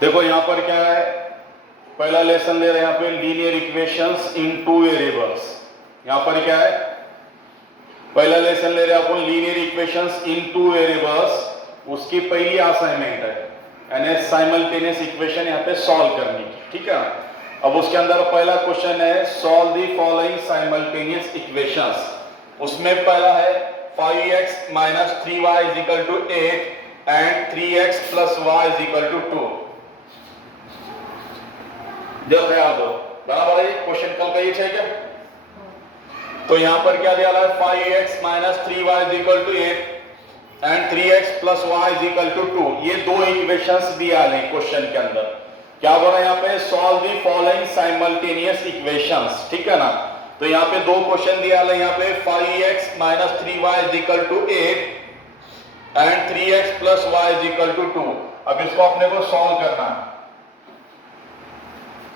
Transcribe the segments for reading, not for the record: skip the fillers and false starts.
देखो यहां पर क्या है, पहला लेसन ले रहे हैं यहां पे linear equations in two variables. यहां पर क्या है, पहला लेसन ले रहे हैं अपन linear equations in two variables. उसकी पहली असाइनमेंट है यानी साइमल्टेनियस इक्वेशन यहां पे सॉल्व करनी की, ठीक है। अब उसके अंदर पहला क्वेश्चन है solve the following simultaneous equations. उसमें पहला है 5x minus 3y is equal to 8 and 3x plus y is equal to 2। जब याद हो बराबर है, क्वेश्चन कल का ये है क्या? तो यहां पर क्या दिया है, 5x minus 3y is equal to 8 and 3x plus y is equal to 2। ये दो इक्वेशंस दिया है क्वेश्चन के अंदर। क्या बोला यहाँ पे, solve the following simultaneous equations, ठीक है ना। तो यहाँ पे दो क्वेश्चन दिया है, यहाँ पे 5x minus 3y is equal to 8 and 3x plus y is equal to 2। अब इसको अपने को सॉल्व करना है,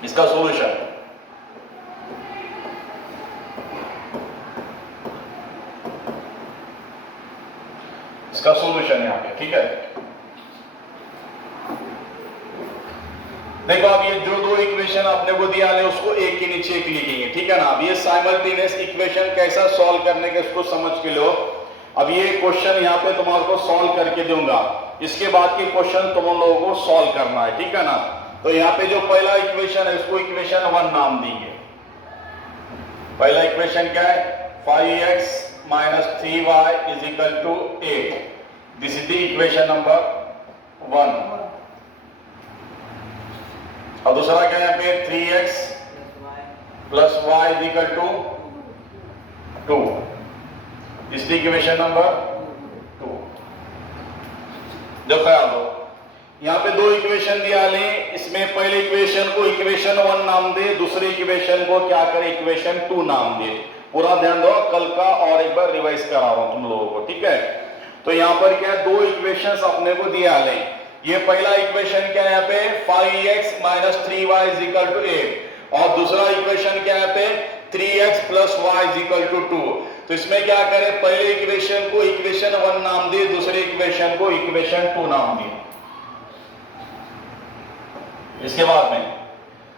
इसका सॉल्यूशन। इसका सॉल्यूशन यहाँ पे, ठीक है। देखो अब ये जो दो इक्वेशन आपने को दिया है उसको एक के नीचे एक लिखेंगे, ठीक है ना। अब ये साइमल्टेनियस इक्वेशन कैसा सॉल्व करने के उसको समझ के लो। अब ये क्वेश्चन यहाँ पे तुम्हारे को सॉल्व करके दूंगा, इसके बाद के क्वेश्चन तुम लोगों को सॉल्व करना है, ठीक है ना। तो यहाँ पे जो पहला इक्वेशन है उसको इक्वेशन 1 नाम देंगे। पहला इक्वेशन क्या है, 5x minus 3y is equal to 8। This is the equation number 1। और दूसरा क्या है पे 3x plus y is equal to 2। This equation number 2। जब ख्याल हो यहाँ पे दो इक्वेशन दिया लें, इसमें पहले इक्वेशन को इक्वेशन 1 नाम दे, दूसरे इक्वेशन को क्या करे, इक्वेशन 2 नाम दे। पूरा ध्यान दो, कल का और एक बार रिवाइज करा रहा हूं तुम लोगों को, ठीक है। तो यहाँ पर क्या है, दो इक्वेशंस अपने को दिया लें। ये पहला इक्वेशन क्या है यहाँ पे, 5x minus 3y is equal to 8 और दूसरा इक्वेशन क्या है पे 3x plus y is equal to 2। तो इसमें क्या करें, पहले इक्वेशन को इक्वेशन 1 नाम दे, दूसरे इक्वेशन को इक्वेशन 2 नाम दे। इसके बाद में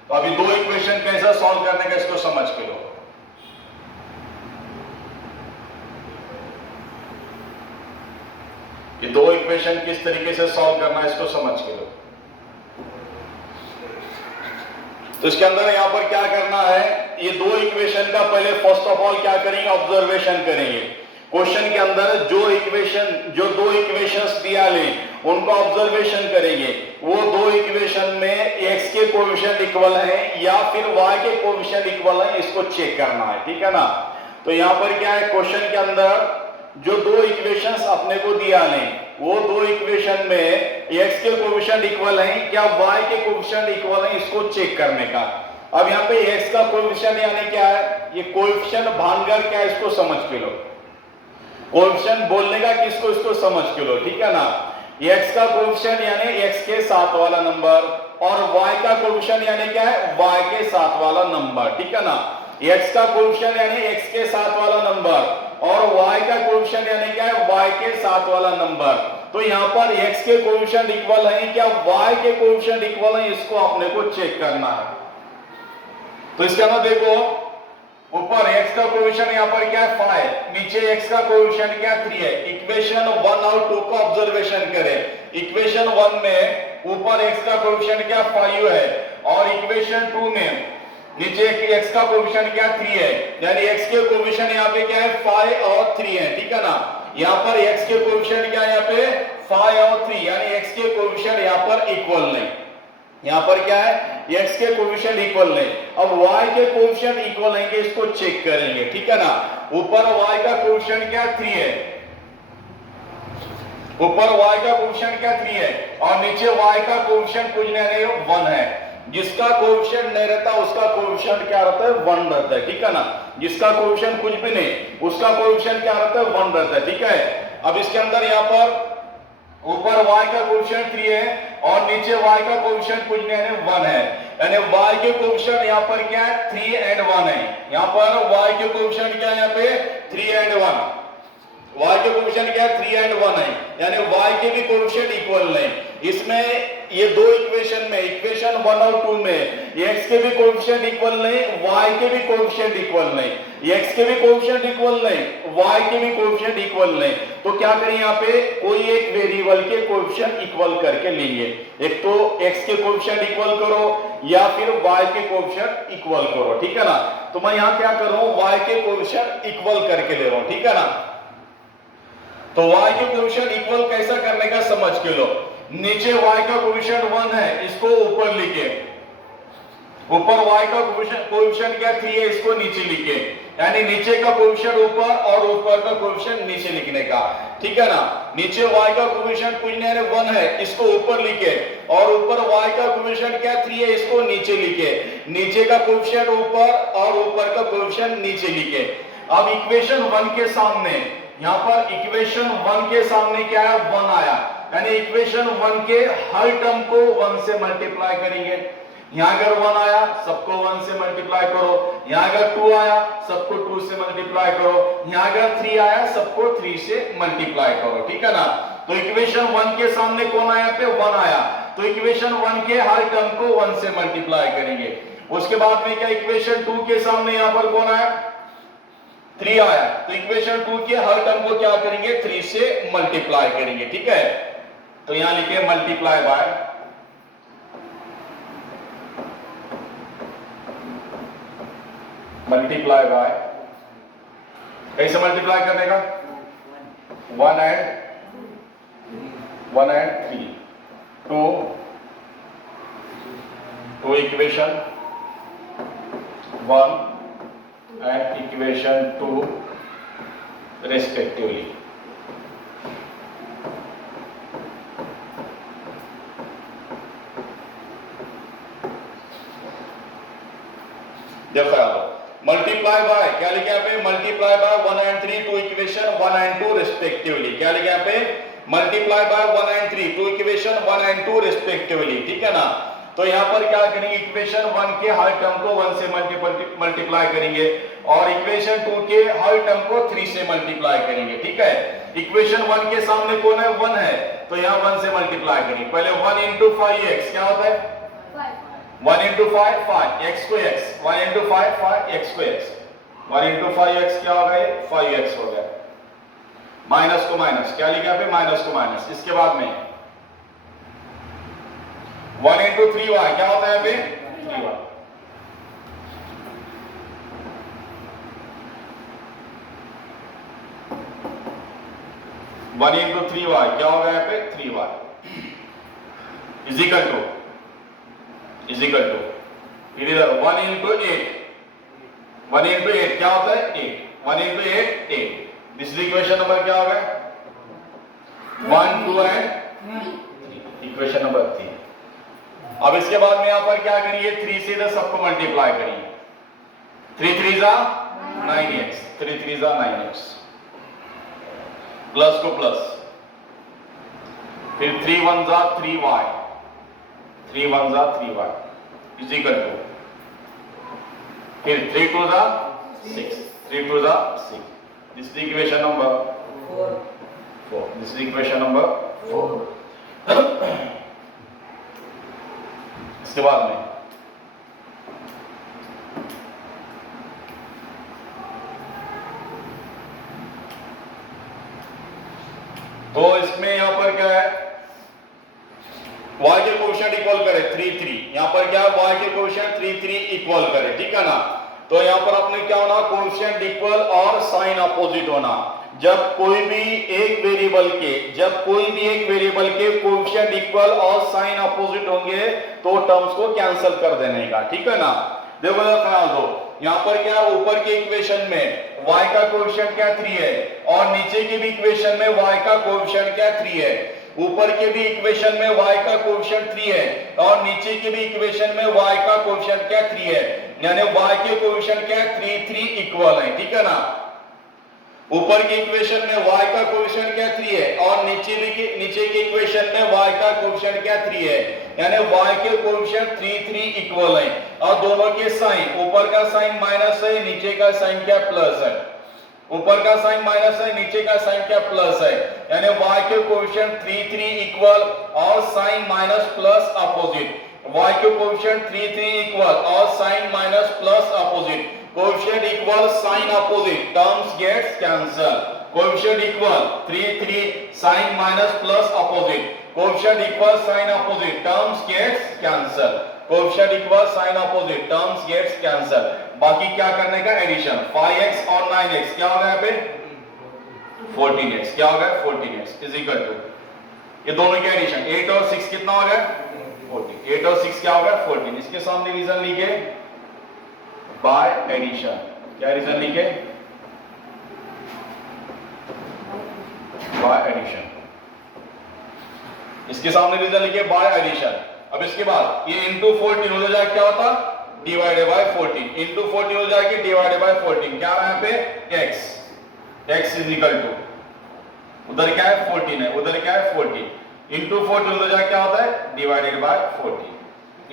तो अभी दो इक्वेशन कैसा सॉल्व करने का इसको समझ के लो। ये दो इक्वेशन किस तरीके से सॉल्व करना है इसको समझ के लो। तो इसके अंदर यहां पर क्या करना है, ये दो इक्वेशन का पहले फर्स्ट ऑफ ऑल क्या करेंगे, ऑब्जर्वेशन करेंगे। क्वेश्चन के अंदर जो दो इक्वेशंस दिया ले उनको ऑब्जर्वेशन करेंगे। वो दो इक्वेशन में x के कोएफिशिएंट इक्वल है या फिर y के कोएफिशिएंट इक्वल है, इसको चेक करना है, ठीक है ना। तो यहां पर क्या है, क्वेश्चन के अंदर जो दो इक्वेशंस अपने को दिया ले वो दो इक्वेशन में x के कोएफिशिएंट इक्वल है क्या y के कोएफिशिएंट इक्वल है, इसको चेक करने का। अब यहाँ पे x का कोएफिशिएंट यानी क्या है, ये कोएफिशिएंट भांगर क्या है इसको समझ के लो। कोएफिशिएंट बोलने का किसको, इसको समझ के लो, ठीक है ना। x का कोएफिशिएंट यानी x के साथ वाला नंबर और y का कोएफिशिएंट यानी क्या है, y के साथ वाला नंबर, ठीक है ना। x का कोएफिशिएंट यानी x के साथ वाला नंबर और y का कोएफिशिएंट यानी क्या है, y के साथ वाला नंबर। तो यहाँ पर x के कोएफिशिएंट इक्वल है क्या y के कोएफिशिएंट इक्वल है, इसको अपने को चेक करना है। तो इसके अंदर देखो ऊपर x का कोएफिशिएंट यहाँ पर क्या है 5, नीचे x का कोएफिशिएंट क्या 3 है। इक्वेशन 1 और 2 को ऑब्जर्वेशन करें। इक्वेशन 1 में ऊपर x का कोएफिशिएंट क्या 5 है और इक्वेशन 2 में नीचे x का कोएफिशिएंट क्या 3 है, यानी x के कोएफिशिएंट यहाँ पे क्या है 5 और 3 है, ठीक है ना। यहाँ पर x के कोएफिशिएंट क्या है यहाँ पे 5 और 3, यानी x के कोएफिशिएंट यहाँ पर इक्वल नहीं। यहाँ पर क्या है, x के कोएफिशिएंट इक्वल नहीं। अब y के कोएफिशिएंट इक्वल है, इसको चेक करेंगे, ठीक है ना। ऊपर y का कोएफिशिएंट क्या 3 है, ऊपर y का कोएफिशिएंट क्या 3 है और नीचे y का कोएफिशिएंट कुछ नहीं 1 है। जिसका कोएफिशिएंट नहीं रहता उसका कोएफिशिएंट क्या रहता है 1 रहता है, ठीक है ना। जिसका कोएफिशिएंट कुछ भी नहीं उसका कोएफिशिएंट क्या रहता है 1 रहता है, ठीक है। अब इसके अंदर यहाँ पर ऊपर y का कोएफिशिएंट 3 है और नीचे y का कोएफिशिएंट कुछ नहीं है 1 है, यानी y के कोएफिशिएंट यहाँ पर क्या है 3 एंड 1 है। यहाँ पर y के कोएफिशिएंट क्या है यहाँ पे 3 एंड 1, y के कोएफिशिएंट क्या है 3 एंड 1 है, यानी y के भी कोएफिशिएंट इक्वल नहीं। इसमें ये दो इक्वेशन में, इक्वेशन 1 और 2 में x के भी कोएफिशिएंट इक्वल नहीं, y के भी कोएफिशिएंट इक्वल नहीं, x के भी कोएफिशिएंट इक्वल नहीं, y के भी कोएफिशिएंट इक्वल नहीं, तो क्या करें यहाँ पे कोई एक वेरिएबल के कोएफिशिएंट इक्वल करके लेंगे। एक तो x के कोएफिशिएंट इक्वल करो या फिर y के कोएफिशिएंट इक्वल करो, ठीक है ना। तो मैं यहाँ क्या कर रहा हूं, y के कोएफिशिएंट इक्वल करके ले रहा हूं, ठीक है ना। तो y के कोएफिशिएंट इक्वल कैसा करने का समझ के लो। नीचे y का कोएफिशिएंट 1 है, इसको ऊपर लिखे, ऊपर y का कोएफिशिएंट क्या 3 है, इसको नीचे लिखे, यानी नीचे का कोएफिशिएंट ऊपर और ऊपर का कोएफिशिएंट नीचे लिखने का, ठीक है ना। नीचे y का कोएफिशिएंट कुछ नहीं है 1 है, इसको ऊपर लिखे, और ऊपर y का कोएफिशिएंट क्या 3 है, इसको नीचे लिखे, नीचे का कोएफिशिएंट ऊपर और ऊपर का कोएफिशिएंट नीचे लिखे। अब इक्वेशन 1 के सामने, यहां पर इक्वेशन 1 के सामने क्या है, 1 आया, यानी इक्वेशन 1 के हर टर्म को 1 से मल्टीप्लाई करेंगे। यहां अगर 1 आया सबको 1 से मल्टीप्लाई करो, यहां अगर 2 आया सबको 2 से मल्टीप्लाई करो, यहां अगर 3 आया सबको 3 से मल्टीप्लाई करो, ठीक है ना। तो इक्वेशन 1 के सामने कौन आया, पे 1 आया, तो इक्वेशन 1 के हर टर्म को 1 से मल्टीप्लाई करेंगे। उसके बाद में क्या, इक्वेशन 2 के सामने यहां पर कौन आया, 3 आया, तो इक्वेशन 2 के हर टर्म को क्या करेंगे, 3 से मल्टीप्लाई करेंगे, ठीक है। तो यहां लिखे मल्टीप्लाई बाय, मल्टीप्लाई बाय, कैसे मल्टीप्लाई करने का, 1 and 3, 2 equation 1 and equation 2 respectively. देखो मल्टीप्लाई बाय, क्या लिखा यहाँ पे, multiply by 1 and 3 to equation 1 and 2 respectively। क्या लिखा यहाँ पे, multiply by 1 and 3 to equation 1 and 2 respectively, ठीक है ना। तो यहां पर क्या करेंगे, इक्वेशन 1 के हर टर्म को 1 से मल्टीप्लाई करेंगे और इक्वेशन 2 के हर टर्म को 3 से मल्टीप्लाई करेंगे, ठीक है। इक्वेशन 1 के सामने कौन है, 1 है, तो यहां 1 से मल्टीप्लाई करेंगे। पहले 1 into 5x क्या होता है, 1 into 5 5 x को x, 1 into 5 5 x को x, 1 into 5x क्या हो गया, 5x हो गया, माइनस को माइनस, क्या लिखा पे, माइनस को माइनस। इसके बाद में 1 into 3y क्या होता है पे, 3y, वन इंटू 3y क्या होगा यहाँ पे, 3y इज इक्वल टू फिर इधर 1 into 8, 1 into 8 क्या होता है, 8, 1 into 8 8। दिस इक्वेशन नंबर क्या होगा, 1 2 and 3, इक्वेशन नंबर 3। अब इसके बाद में यहां पर क्या करिए, 3 से इधर सबको मल्टीप्लाई करिए, 3 3 जा 9x, 3 3 जा 9x, प्लस को प्लस, फिर 3 1 जा 3y, 3 1 जा 3y इज इक्वल टू, फिर 3 2 जा 6, 3 2 जा 6। This is equation number 4, this is equation number 4। इसके बाद में तो इसमें यहां पर क्या है, y के कोएफिशिएंट इक्वल करे 3 3, यहां पर क्या है, y के कोएफिशिएंट 3 3 इक्वल करे, ठीक है ना। तो यहां पर आपने क्या होना, कोएफिशिएंट इक्वल और साइन अपोजिट होना। जब कोई भी एक वेरिएबल के कोएफिशिएंट इक्वल और साइन अपोजिट होंगे तो टर्म्स को कैंसिल कर देने का, ठीक है ना। देखो ख्याल दो, यहां पर क्या, ऊपर के इक्वेशन में y का कोएफिशिएंट क्या 3 है और नीचे के भी इक्वेशन में y का कोएफिशिएंट क्या 3 है। ऊपर के भी इक्वेशन में y का कोएफिशिएंट 3 है और नीचे के भी इक्वेशन में y का कोएफिशिएंट क्या 3 है, यानी y के कोएफिशिएंट क्या 3 3 इक्वल है, ठीक है ना। ऊपर के इक्वेशन में y का कोएफिशिएंट क्या 3 है और नीचे के इक्वेशन में y का कोएफिशिएंट क्या 3 है, यानी y के कोएफिशिएंट 3 3 इक्वल है। और दोनों के साइन, ऊपर का साइन माइनस है, नीचे का साइन क्या प्लस है, ऊपर का साइन माइनस है, नीचे का साइन क्या प्लस है, यानी y के कोएफिशिएंट 3 3 इक्वल और sign minus plus opposite, y के कोएफिशिएंट 3 3 इक्वल और sign minus plus opposite, coefficient equal sign opposite, terms gets cancel, coefficient equal 3 3 sign minus plus opposite, coefficient equal sign opposite, terms gets cancel, coefficient equal sign opposite, terms gets cancel. बाकी क्या करने का addition, 5x और 9x क्या होगा यहाँ पे 14x, क्या होगा 14x इज इक्वल टू ये दोनों के एडिशन 8 और 6 कितना हो गया 14, 8 और 6 क्या होगा 14। इसके सामने रीजन लिखे बाय एडिशन, क्या रीजन लिखे बाय एडिशन, इसके सामने रीजन लिखे बाय एडिशन। अब इसके बाद ये इंटू 14 हो जाएगा, क्या होता डिवाइडेड बाय 14, इंटू 14 हो जाएगी डिवाइडेड बाय 14, क्या है यहाँ पे x इज इक्वल टू उधर क्या है 14 है, उधर क्या है 14, इंटू 14 हो जाएगा क्या होता है डिवाइडेड बाय 14,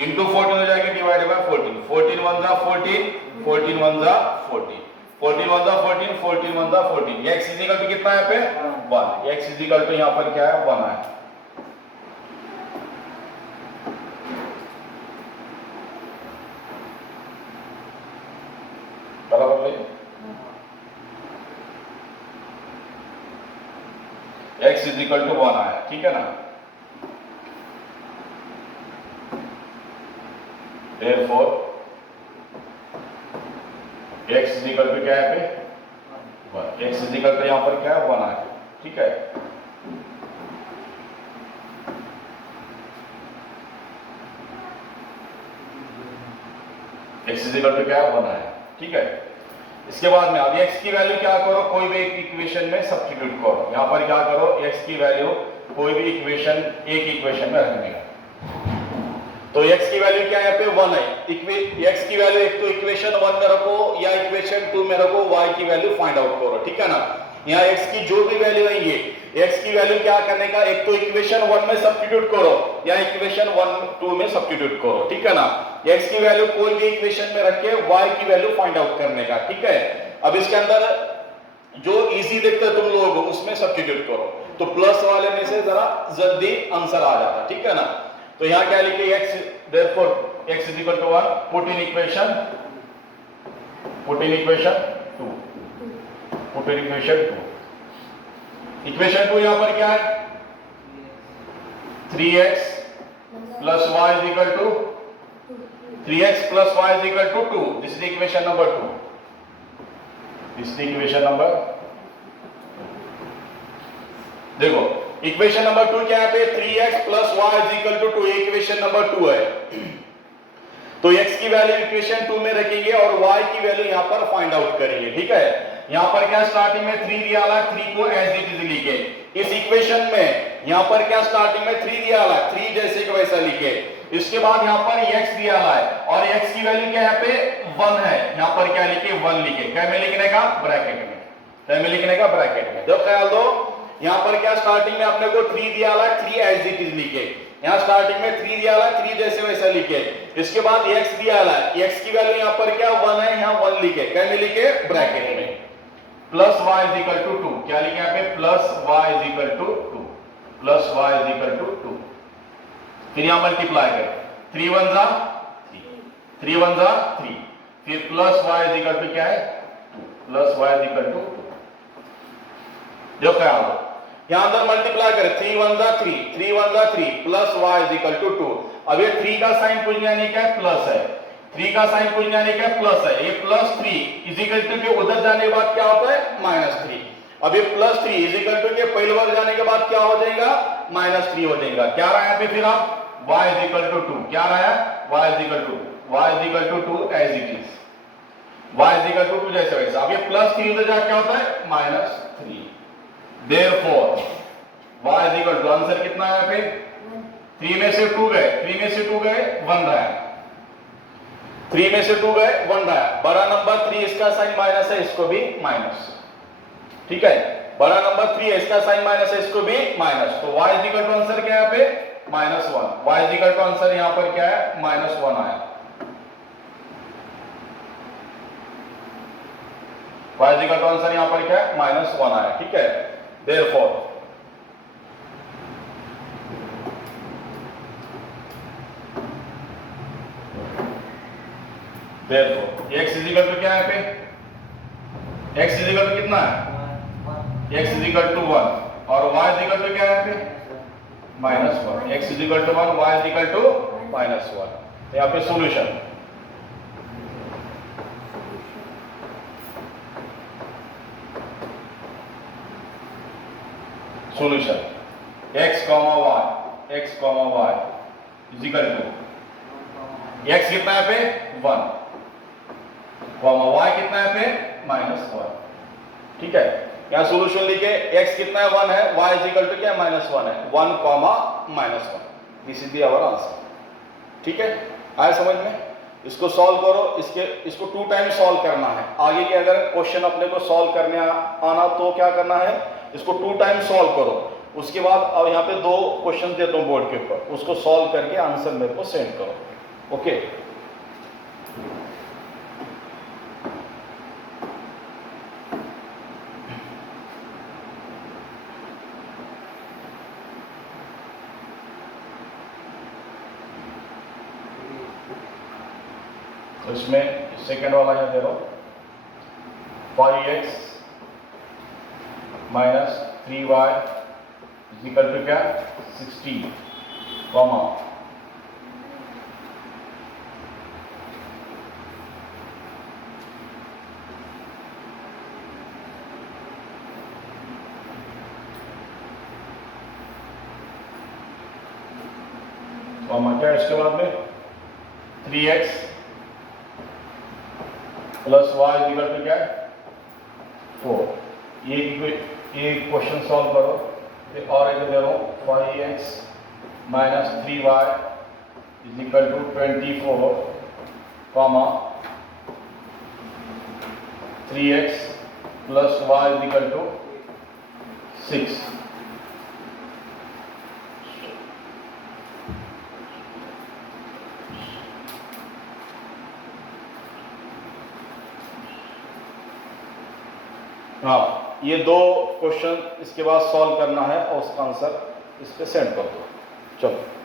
इंटू 14 हो जाएगा डिवाइडेड बाय 14, 14 1 जा 14, 14 1 जा 14, 14 1 जा 14, 14 1 जा 14, x इज इक्वल टू कितना है यहाँ पे 1, x इज इक्वल टू यहाँ पर क्या है 1 है। बराबर है, x इज इक्वल टू 1 आया, ठीक है ना। Therefore x is equal to क्या है पे 1, x इज इक्वल टू यहां पर क्या है 1 आया, ठीक है। x इज इक्वल टू क्या है 1 आया, ठीक है। इसके बाद में अब x की वैल्यू क्या करो, कोई भी एक इक्वेशन में सब्स्टिट्यूट करो, यहां पर क्या करो x की वैल्यू कोई भी इक्वेशन एक इक्वेशन में रखने का, तो x की वैल्यू क्या है यहाँ पे 1 है, x की वैल्यू एक तो इक्वेशन 1 में रखो या इक्वेशन 2 में रखो, y की वैल्यू फाइंड आउट करो, ठीक है ना। यहाँ x की जो भी वैल्यू है ये x की वैल्यू क्या करने का, एक तो इक्वेशन 1 में सब्स्टिट्यूट करो या इक्वेशन 2 में सब्स्टिट्यूट करो, ठीक है ना। x की वैल्यू कोई भी इक्वेशन में रख के y की वैल्यू फाइंड आउट करने का, ठीक है। अब इसके अंदर जो इजी देखते हो तुम लोग उसमें सब्स्टिट्यूट करो, तो प्लस वाले में से जरा जल्दी आंसर आ जाता, ठीक है ना। तो यहां क्या लिखे x, therefore x is equal to 1, put in equation 2, put in equation 2, equation 2 यहां पर क्या है 3x plus y is equal to 3x plus y is equal to 2, this is the equation number 2, this is the equation number, देखो equation number 2 क्या है पे 3x plus y is equal to 2, equation number 2 है। तो x की value equation 2 में रखेंगे और y की वैल्यू यहां पर फाइंड आउट करेंगे, ठीक है। यहां पर क्या स्टार्टिंग में 3 दिया है, 3 को एज इट इज लिखे, इस इक्वेशन में यहां पर क्या स्टार्टिंग में 3 दिया है, 3 जैसे कि वैसा लिखे। इसके बाद यहां पर x दिया है और x की वैल्यू क्या है पे 1 है, यहां पर क्या लिखे 1 लिखे, क्या में लिखने का ब्रैकेट में, क्या में लिखने का ब्रैकेट में। जब ख्याल दो यहां पर क्या स्टार्टिंग में अपने को 3 दिया है, 3 एज इट इज लिखे, यहां स्टार्टिंग में 3 दिया है, 3 जैसे वैसा लिखे। इसके बाद x दिया है, x की वैल्यू यहां पर क्या 1 है, यहां 1 लिखे, क्या में लिखे ब्रैकेट में, plus y is equal to 2, क्या लिखे यहां पे plus y is equal to 2, plus y is equal to 2, फिर यहां मल्टीप्लाई करें 3 1 जा 3, 3 1 जा 3, फिर plus y is equal to क्या है 2, plus y is equal to 2। जो ख्याल हो यहां अंदर मल्टीप्लाई करें 3 1 जा 3, 3 1 जा 3, plus y is equal to 2। अब ये 3 का साइन कुछ नहीं क्या है प्लस है, 3 का साइन कुछ नहीं क्या प्लस है, ये प्लस 3 इज इक्वल टू के उधर जाने के बाद क्या होता है -3। अब ये प्लस 3 इज इक्वल टू के पहले बार जाने के बाद क्या हो जाएगा -3 हो जाएगा। क्या रहा है फिर आप y इज इक्वल टू 2, क्या रहा है y is equal to 2 as it is, y is equal to 2 जैसे वैसा। अब ये प्लस 3 उधर जाके क्या होता है -3, therefore y is equal to answer कितना है यहाँ पे 3 में से 2 गए, 3 में से 2 गए 1 रहा है, 3 में से 2 गए 1 रहा है। बड़ा नंबर 3 इसका साइन माइनस है, इसको भी माइनस, ठीक है। बड़ा नंबर 3 है, इसका साइन माइनस है, इसको भी माइनस। तो y is equal to answer क्या है यहाँ पे -1, y is equal to answer यहाँ पर क्या है -1 आया, y is equal to answer यहाँ पर क्या है -1 आया, ठीक है। Therefore Therefore x is equal to क्या है पे, x इज इक्वल टू कितना है, x इज इक्वल टू 1 और y इज इक्वल टू क्या है पे -1। x is equal to 1, y is equal to -1। यहाँ पे solution solution x, y is equal to x कितना है पे 1, y कितना है पे -1। ठीक है, यहाँ सॉल्यूशन लिखे x कितना है 1 है, y इज इक्वल टू क्या है -1 है, 1, -1। This is the our answer. ठीक है, आया समझ में? इसको सॉल्व करो, इसको 2 टाइम सॉल्व करना है। आगे के अगर क्वेश्चन अपने को सॉल्व करने आना तो क्या करना है, इसको 2 टाइम सॉल्व करो। उसके बाद अब यहाँ पे 2 क्वेश्चन देता हूँ बोर्ड के ऊपर, उसको सॉल्व करके आंसर मेरे को सेंड करो। ओके, तो इसमें सेकेंड वाला है, देखो 5x minus 3y is equal to क्या 16, कॉमा क्या इसके बाद में 3x plus y is equal to क्या 4। ये क्वेश्चन सॉल्व करो। और एक दे रहा हूँ 5x minus 3y is equal to 24, comma 3x plus y is equal to 6। हाँ, ये 2 क्वेश्चन इसके बाद सॉल्व करना है और उसका आंसर इस पे सेंड कर दो। चलो।